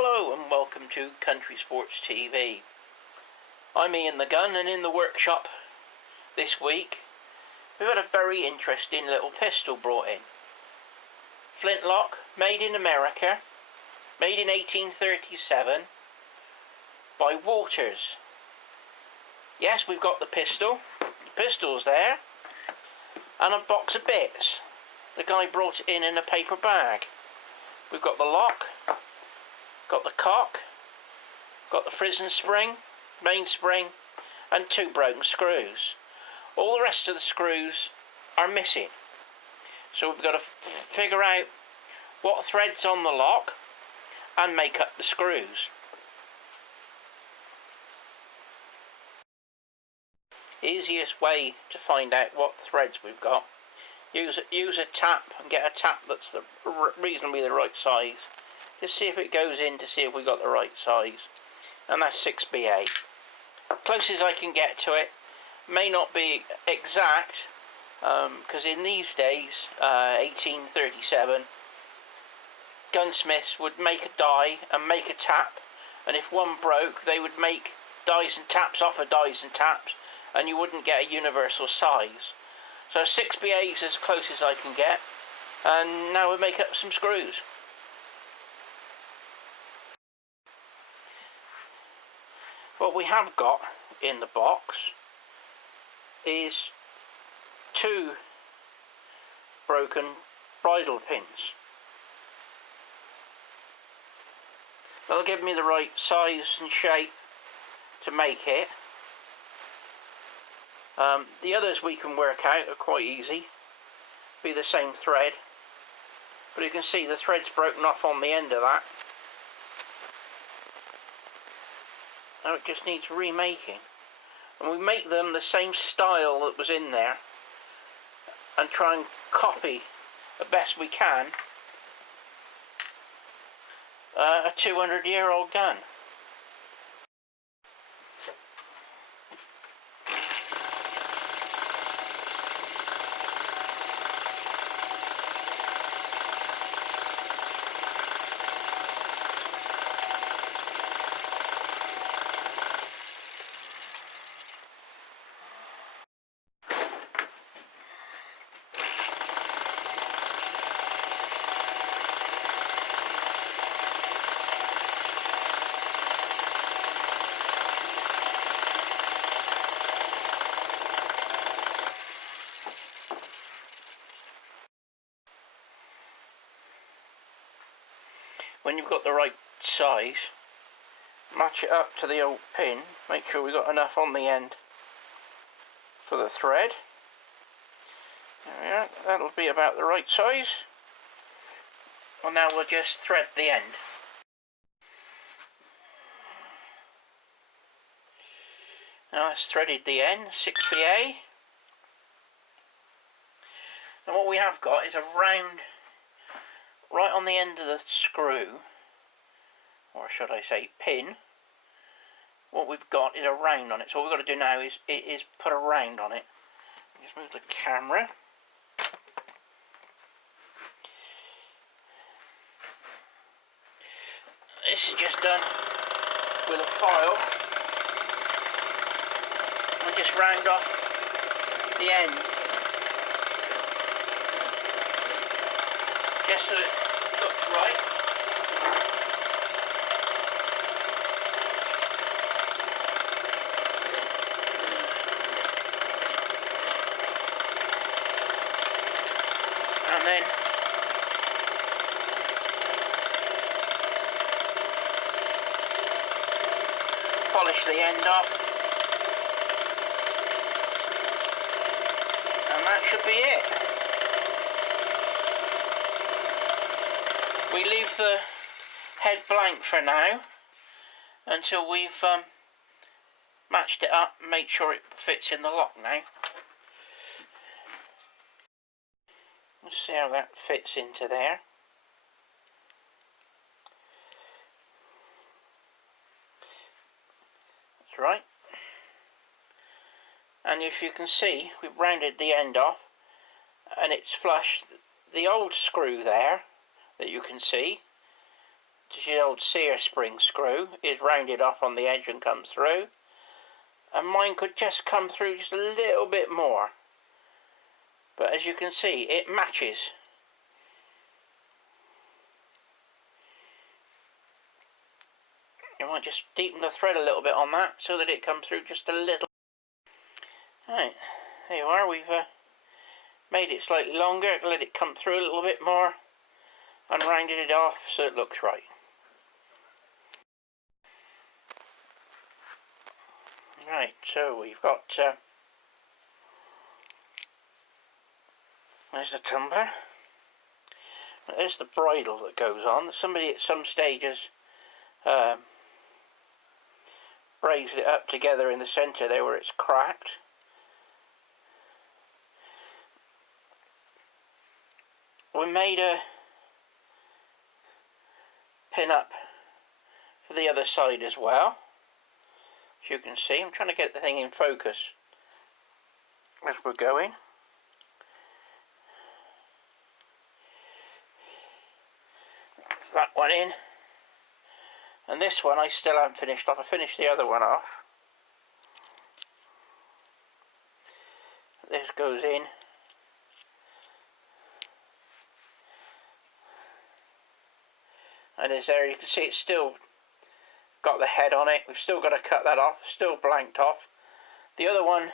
Hello and welcome to Country Sports TV. I'm Ian the Gun, and in the workshop this week we've had a very interesting little pistol brought in. Flintlock, made in America, made in 1837 by Walters. Yes, we've got the pistol's there, and a box of bits. The guy brought it in a paper bag. We've got the lock, got the cock, got the frizzen spring, mainspring, and 2 broken screws. All the rest of the screws are missing. So we've got to figure out what thread's on the lock and make up the screws. Easiest way to find out what threads we've got, use a tap and get a tap that's reasonably the right size. Just see if it goes in to see if we got the right size. And that's 6BA. Closest I can get to it. May not be exact, because in these days, 1837, gunsmiths would make a die and make a tap, and if one broke, they would make dies and taps off of dies and taps, and you wouldn't get a universal size. So 6BA is as close as I can get, and now we'll make up some screws. What we have got in the box is 2 broken bridle pins. That'll give me the right size and shape to make it. The others we can work out are quite easy, be the same thread, but you can see the thread's broken off on the end of that. Now it just needs remaking, and we make them the same style that was in there and try and copy the best we can a 200-year-old gun. When you've got the right size, match it up to the old pin, make sure we've got enough on the end for the thread. There we are, that'll be about the right size. Well, now we'll just thread the end. Now that's threaded the end, 6BA. And what we have got is a round, right on the end of the screw, or should I say pin. What we've got is a round on it. So what we've got to do now is put a round on it. Just move the camera. This is just done with a file. And just round off the end, just so it looks right. And then polish the end off. And that should be it. We leave the head blank for now until we've matched it up and made sure it fits in the lock now. Let's see how that fits into there. That's right. And if you can see, we've rounded the end off and it's flush. The old screw there that you can see, the old sear spring screw is rounded off on the edge and comes through, and mine could just come through just a little bit more, but as you can see it matches. You might just deepen the thread a little bit on that so that it comes through just a little. Right, there you are. We've made it slightly longer, let it come through a little bit more, and rounded it off so it looks right. Right, so we've got there's the tumbler. There's the bridle that goes on. Somebody at some stages braised it up together in the centre there where it's cracked. We made a pin up for the other side as well. As you can see, I'm trying to get the thing in focus as we're going. That one in. And this one I still haven't finished off. I finished the other one off. This goes in. And as there you can see it's still got the head on it. We've still got to cut that off. Still blanked off. The other one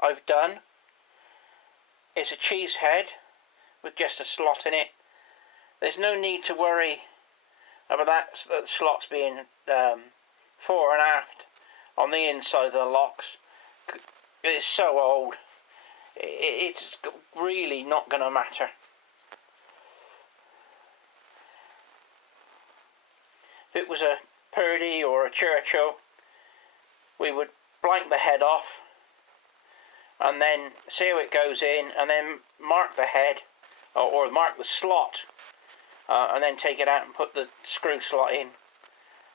I've done is a cheese head with just a slot in it. There's no need to worry about that slots being fore and aft on the inside of the locks. It's so old, it's really not going to matter. If it was a Purdy or a Churchill, we would blank the head off and then see how it goes in, and then mark the head or mark the slot, and then take it out and put the screw slot in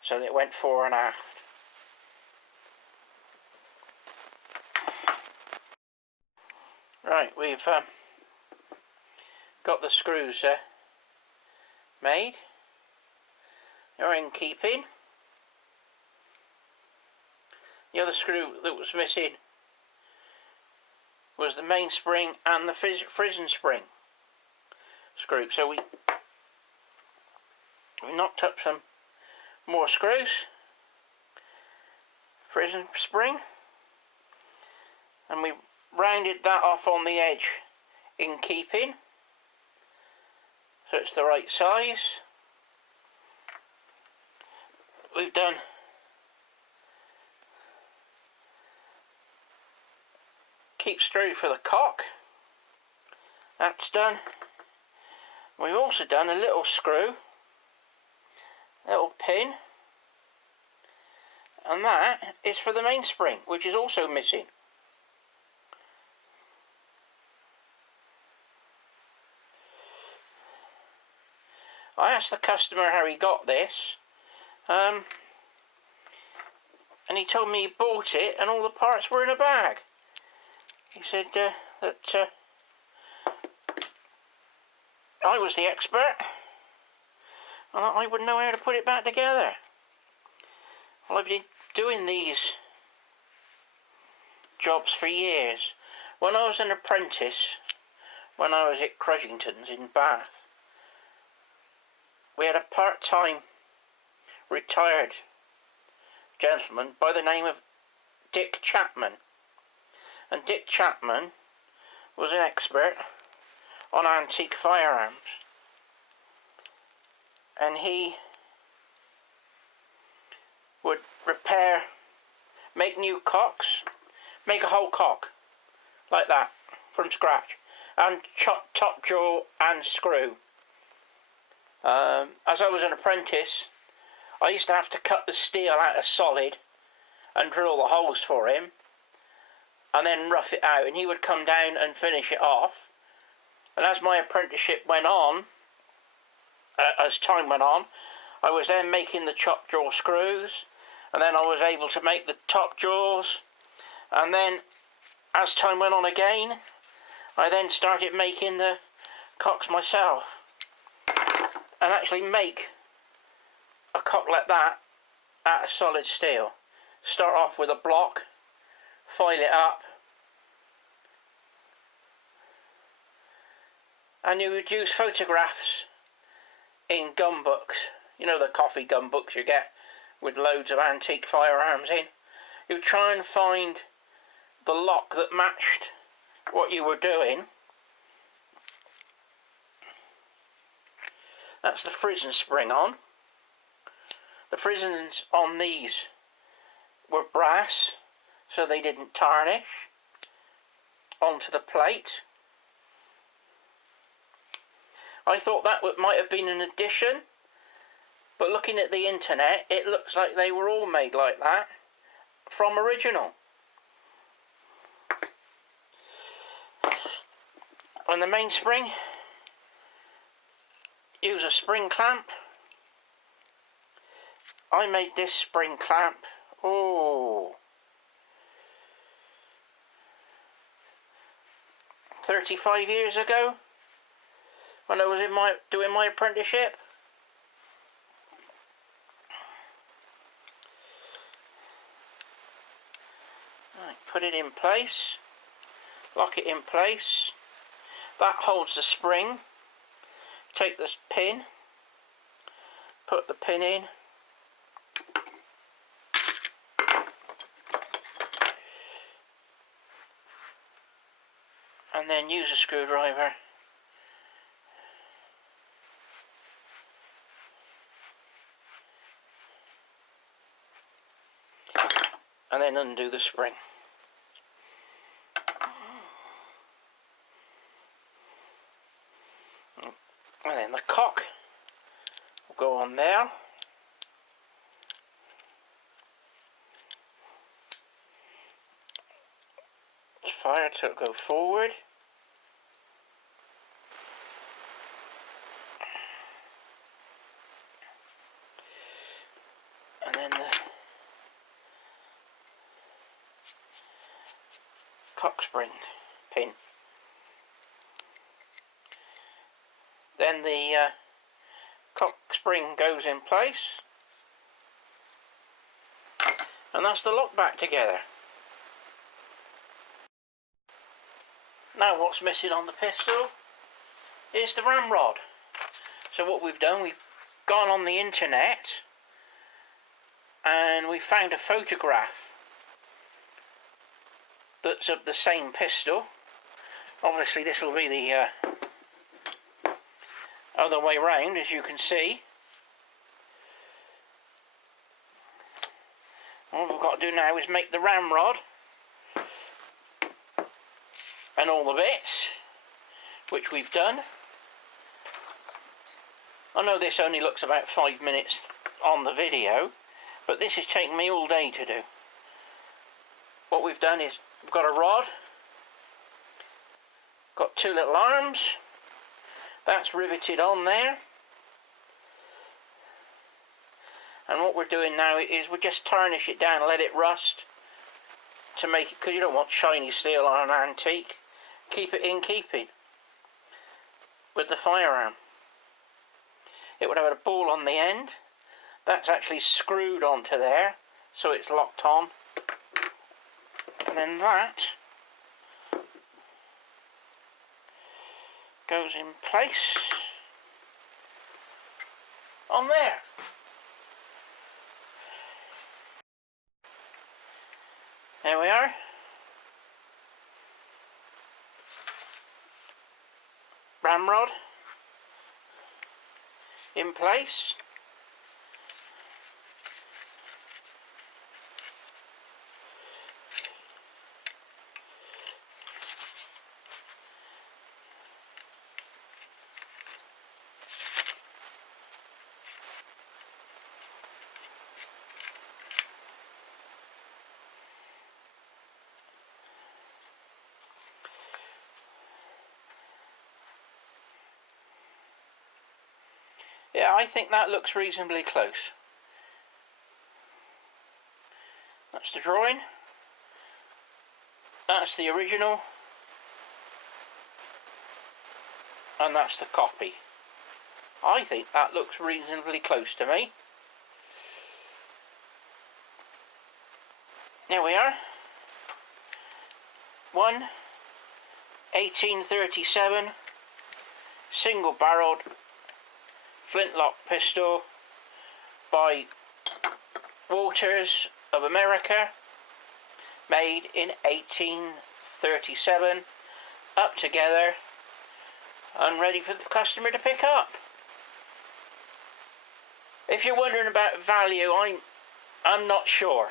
so that it went fore and aft. Right, we've got the screws made. They're in keeping. The other screw that was missing was the mainspring and the frizzen spring screw. So we knocked up some more screws, frizzen spring, and we rounded that off on the edge in keeping, so it's the right size. We've done keep screw for the cock. That's done. We've also done a little screw, little pin, and that is for the mainspring, which is also missing. I asked the customer how he got this, and he told me he bought it and all the parts were in a bag. He said that I was the expert and I wouldn't know how to put it back together. Well, I've been doing these jobs for years. When I was an apprentice, when I was at Crudgington's in Bath, we had a part-time retired gentleman by the name of Dick Chapman. And Dick Chapman was an expert on antique firearms. And he would repair, make new cocks, make a whole cock, like that, from scratch, and top jaw and screw. As I was an apprentice, I used to have to cut the steel out of solid and drill the holes for him, and then rough it out, and he would come down and finish it off. And as my apprenticeship went on, as time went on, I was then making the chop jaw screws, and then I was able to make the top jaws, and then as time went on again, I then started making the cocks myself, and actually make a cock like that out of solid steel. Start off with a block, file it up, and you would use photographs in gun books. You know, the coffee gun books you get with loads of antique firearms in. You would try and find the lock that matched what you were doing. That's the frizzen spring on. The frizzens on these were brass, so they didn't tarnish onto the plate. I thought that might have been an addition, but looking at the internet, it looks like they were all made like that from original. On the mainspring, use a spring clamp. I made this spring clamp, 35 years ago, when I was doing my apprenticeship. Right, put it in place, lock it in place. That holds the spring. Take this pin, put the pin in, and then use a screwdriver and then undo the spring. And then the cock will go on there. It's fired so it'll go forward. And then the cock spring pin. Then the cock spring goes in place, and that's the lock back together. Now what's missing on the pistol is the ramrod. So what we've done, we've gone on the internet and we found a photograph that's of the same pistol. Obviously this will be the other way round, as you can see. All we've got to do now is make the ramrod and all the bits, which we've done. I know this only looks about 5 minutes on the video, but this has taken me all day to do. What we've done is we've got a rod, got two little arms. That's riveted on there, and what we're doing now is we just tarnish it down, let it rust to make it, because you don't want shiny steel on an antique. Keep it in keeping with the firearm. It would have a ball on the end. That's actually screwed onto there, so it's locked on, and then that goes in place on there. There we are. Ramrod in place. Yeah, I think that looks reasonably close. That's the drawing. That's the original. And that's the copy. I think that looks reasonably close to me. one, 1837, single-barreled flintlock pistol by Walters of America, made in 1837, up together and ready for the customer to pick up. If you're wondering about value, I'm not sure.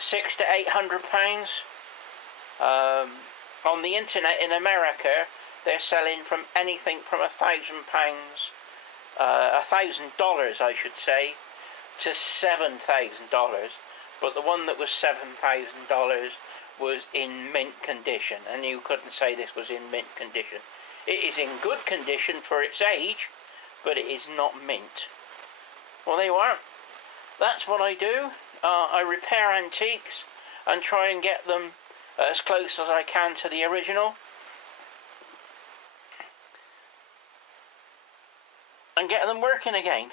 £600 to £800. On the internet in America, they're selling from anything from £1,000, $1,000 I should say, to $7,000. But the one that was $7,000 was in mint condition, and you couldn't say this was in mint condition. It is in good condition for its age, but it is not mint. Well, there you are. That's what I do. I repair antiques and try and get them as close as I can to the original, and get them working again.